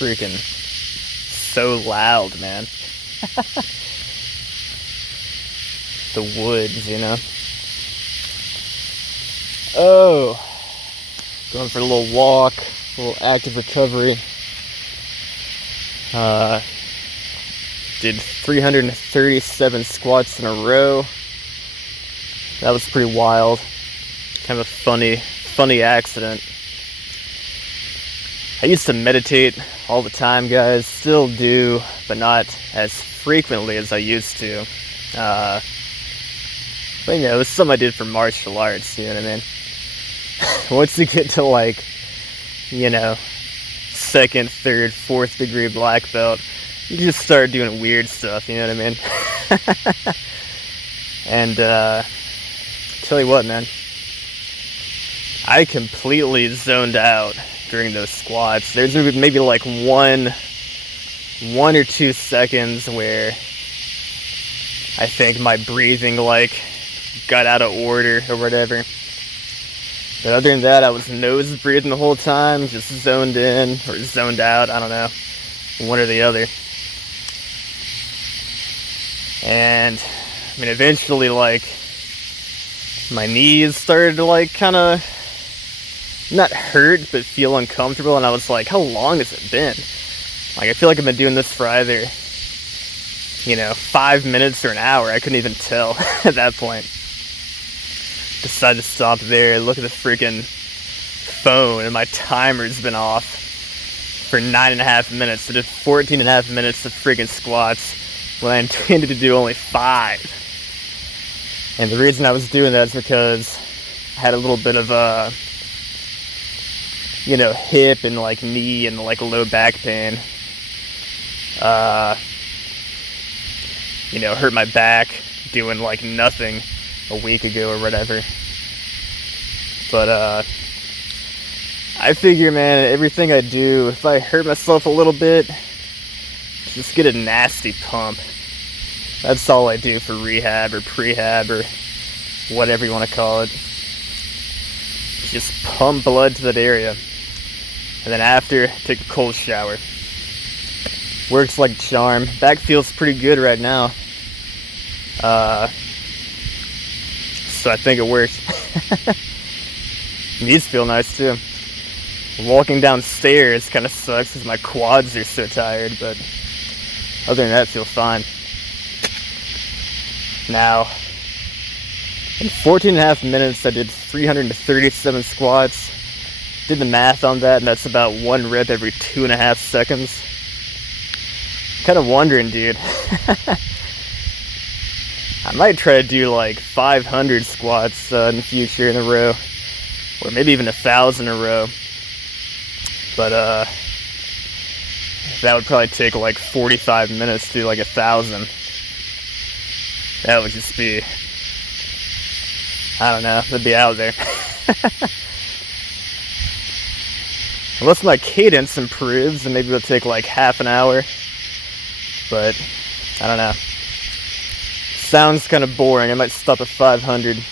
freaking so loud, man. The woods, you know. Oh, going for a little walk, a little active recovery. Did 337 squats in a row. That was pretty wild. Kind of a funny accident. I used to meditate all the time, guys. Still do, but not as frequently as I used to. But you know, it was something I did for martial arts, you know what I mean? Once you get to like, you know, 2nd, 3rd, 4th degree black belt, you just start doing weird stuff, you know what I mean? And tell you what, man, I completely zoned out during those squats. There's maybe like one or 2 seconds where I think my breathing like got out of order or whatever. But other than that, I was nose breathing the whole time, just zoned in or zoned out, I don't know, one or the other. And I mean, eventually, like, my knees started to like kind of not hurt, but feel uncomfortable. And I was like, how long has it been? Like, I feel like I've been doing this for either, you know, 5 minutes or an hour. I couldn't even tell at that point. Decided to stop there, look at the freaking phone, and my timer's been off for 9.5 minutes. I did 14.5 minutes of freaking squats when I intended to do only 5. And the reason I was doing that is because I had a little bit of you know, hip and like knee and like low back pain. You know, hurt my back doing like nothing a week ago or whatever. But I figure, man, everything I do, if I hurt myself a little bit, just get a nasty pump. That's all I do for rehab or prehab or whatever you want to call it. Just pump blood to that area. And then after, take a cold shower. Works like a charm. Back feels pretty good right now. So I think it works. Knees feel nice too. Walking downstairs kind of sucks because my quads are so tired, but other than that, I feel fine. Now, in 14.5 minutes, I did 337 squats. Did the math on that, and that's about 1 rep every 2.5 seconds. Kind of wondering, dude. I might try to do like 500 squats in the future in a row, or maybe even 1,000 in a row. But that would probably take like 45 minutes to do like 1,000. That would just be, I don't know, that'd be out there. Unless my cadence improves, then maybe it'll take like half an hour. But I don't know. Sounds kind of boring. I might stop at 500.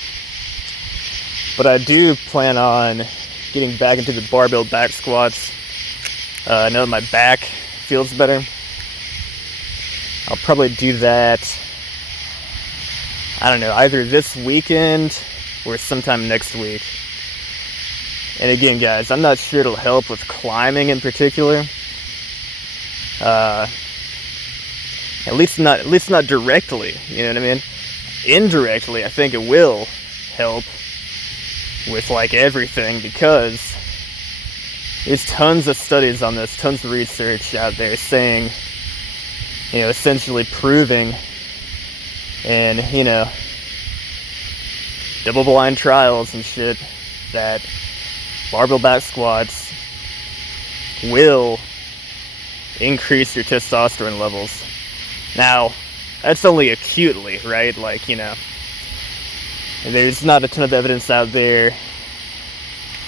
But I do plan on getting back into the barbell back squats. I know my back feels better. I'll probably do that, I don't know, either this weekend or sometime next week. And again, guys, I'm not sure it'll help with climbing in particular. At least not directly, you know what I mean? Indirectly, I think it will help with like everything, because there's tons of studies on this, tons of research out there saying, you know, essentially proving in, you know, double-blind trials and shit that barbell back squats will increase your testosterone levels. Now, that's only acutely, right? Like, you know, there's not a ton of evidence out there.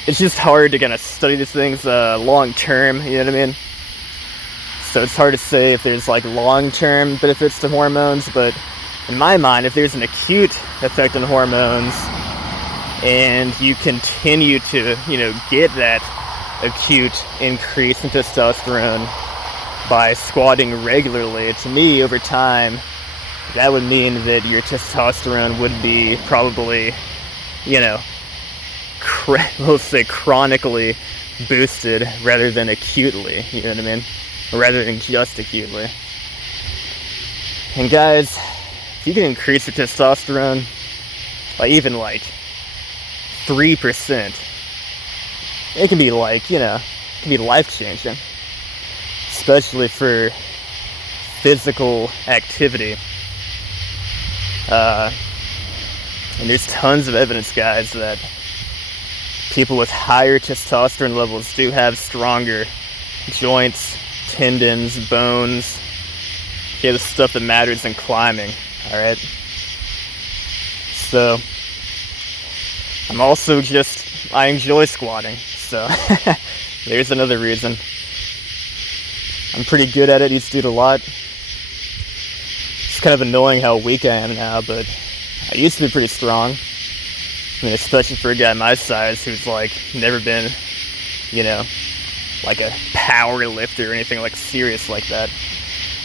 It's just hard to kind of study these things long term, you know what I mean? So it's hard to say if there's like long-term benefits to hormones, but in my mind, if there's an acute effect on hormones and you continue to, you know, get that acute increase in testosterone by squatting regularly, to me, over time, that would mean that your testosterone would be probably, let's say chronically boosted rather than acutely, you know what I mean? Rather than just acutely. And guys, if you can increase your testosterone by even 3%, it can be it can be life-changing, especially for physical activity. And there's tons of evidence, guys, that people with higher testosterone levels do have stronger joints, tendons, bones. The stuff that matters in climbing, alright? So, I enjoy squatting, so there's another reason. I'm pretty good at it, used to do it a lot. It's kind of annoying how weak I am now, but I used to be pretty strong. I mean, especially for a guy my size who's never been, a power lifter or anything serious like that.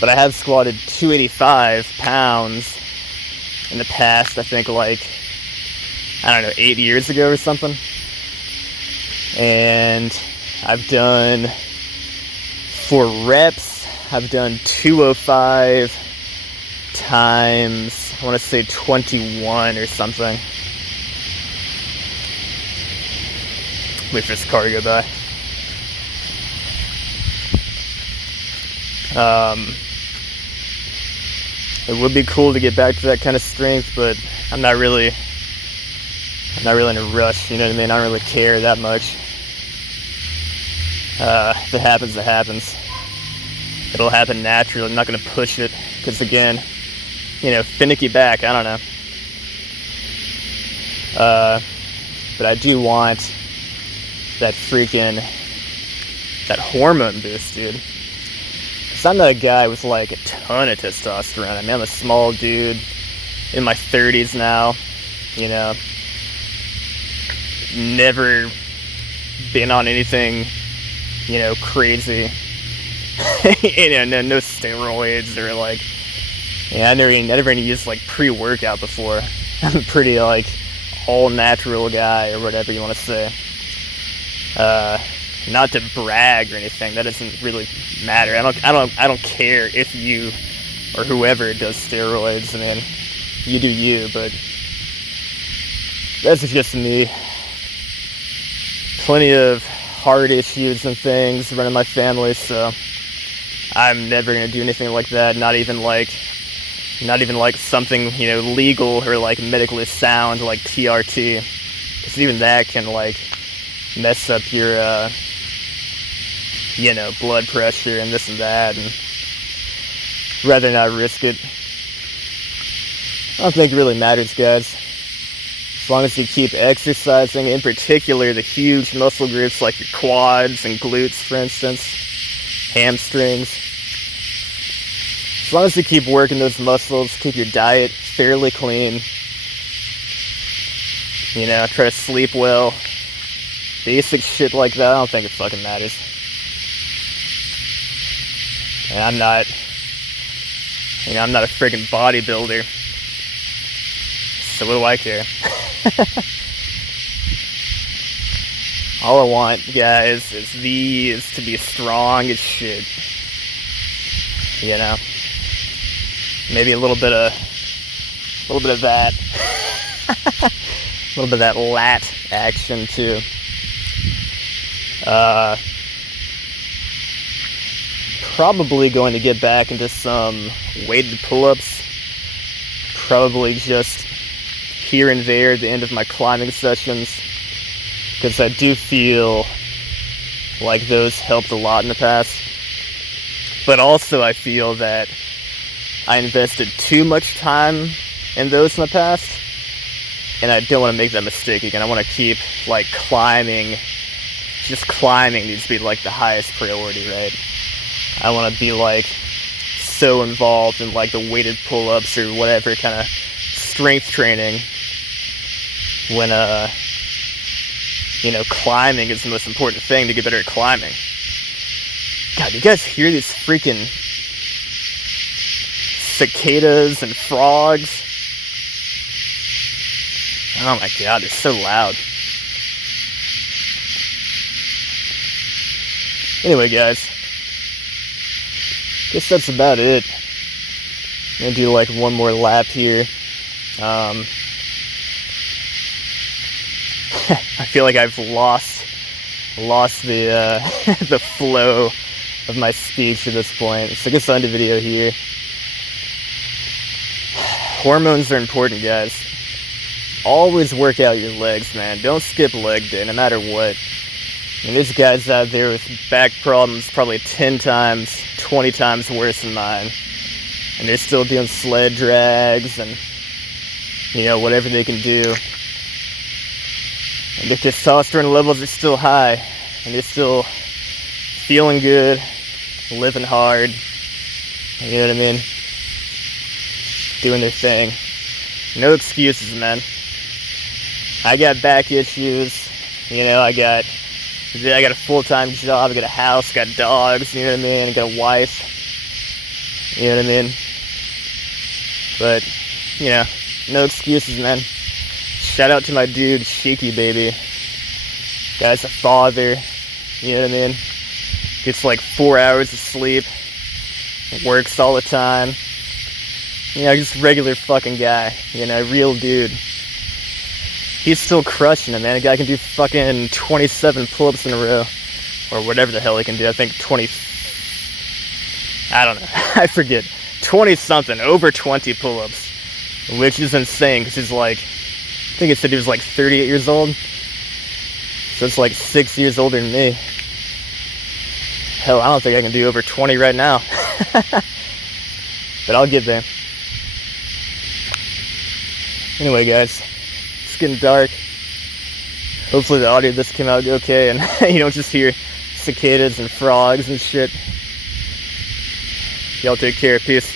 But I have squatted 285 pounds in the past, I think 8 years ago or something. And I've done, for reps, I've done 205 times, I want to say 21 or something. Wait for this car to go by. It would be cool to get back to that kind of strength, but I'm not really in a rush, you know what I mean? I don't really care that much. If it happens, it happens. It'll happen naturally. I'm not going to push it, because again, finicky back, I don't know. But I do want that hormone boost, dude. Because I'm not a guy with a ton of testosterone. I mean, I'm a small dude in my 30s now, never been on anything, crazy. No steroids or I never even used pre-workout before. I'm a pretty all natural guy or whatever you want to say. Not to brag or anything, that doesn't really matter. I don't care if you or whoever does steroids. I mean, you do you, but that's just me. Plenty of heart issues and things running my family, so I'm never gonna do anything like that. Not even something legal or medically sound like TRT, because even that can mess up your blood pressure and this and that, and rather not risk it. I don't think it really matters, guys. As long as you keep exercising, in particular the huge muscle groups like your quads and glutes, for instance, hamstrings. As long as you keep working those muscles, keep your diet fairly clean, try to sleep well, basic shit like that, I don't think it fucking matters. And I'm not a friggin' bodybuilder, so what do I care? All I want, guys, is these to be strong as shit. Maybe a little bit of that. A little bit of that lat action too. Probably going to get back into some weighted pull-ups. Probably just here and there at the end of my climbing sessions, because I do feel like those helped a lot in the past. But also I feel that I invested too much time in those in the past, and I don't want to make that mistake again. I want to keep climbing. Just climbing needs to be the highest priority, right? I want to be so involved in the weighted pull-ups or whatever kind of strength training when climbing is the most important thing to get better at climbing. God, you guys hear these freaking cicadas and frogs? Oh my god, they're so loud. Anyway, guys, guess that's about it. I'm gonna do like one more lap here. I feel like I've lost the the flow of my speech at this point. So I guess I'll end the video here. Hormones are important, guys. Always work out your legs, man. Don't skip leg day, no matter what. I mean, there's guys out there with back problems probably 10 times, 20 times worse than mine. And they're still doing sled drags and, you know, whatever they can do. And their testosterone levels are still high. And they're still feeling good, living hard. You know what I mean? Doing their thing. No excuses, man. I got back issues. You know, I got a full-time job, I got a house, got dogs, you know what I mean? I got a wife. You know what I mean? But, you know, no excuses, man. Shout out to my dude, Shaky Baby. Guy's a father, you know what I mean? Gets like 4 hours of sleep. Works all the time. You know, just regular fucking guy. You know, real dude. He's still crushing it, man. A guy can do fucking 27 pull-ups in a row. Or whatever the hell he can do. I think 20... I don't know. I forget. 20-something. Over 20 pull-ups. Which is insane, because he's like... I think it said he was like 38 years old. So it's like 6 years older than me. Hell, I don't think I can do over 20 right now. But I'll get there. Anyway, guys. It's getting dark. Hopefully the audio of this came out okay and you don't just hear cicadas and frogs and shit. Y'all take care. Peace.